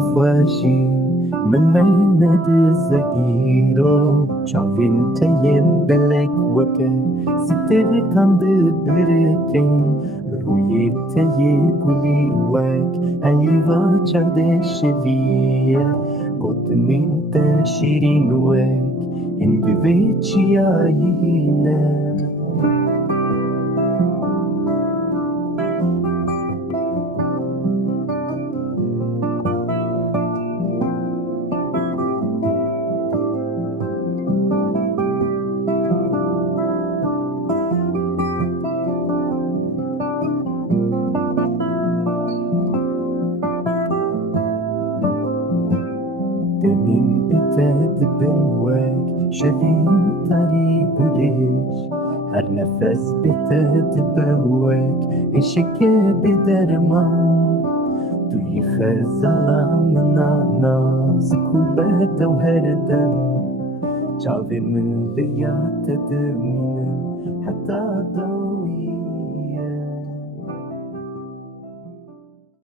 خوشی من ندزگیرو چاوین تیم بلک وکه ستر kandı birikin روی تی گلی وک ایوا چردش ویه گوتنین تا شیرین وک این دویچی آینه دنين بتاد بواك شبين طريق ليش هر نفس بتاد بواك إشكا بدرمان تو يخزلان ناس كوبات وهردم جاوي من بيات دمين حتى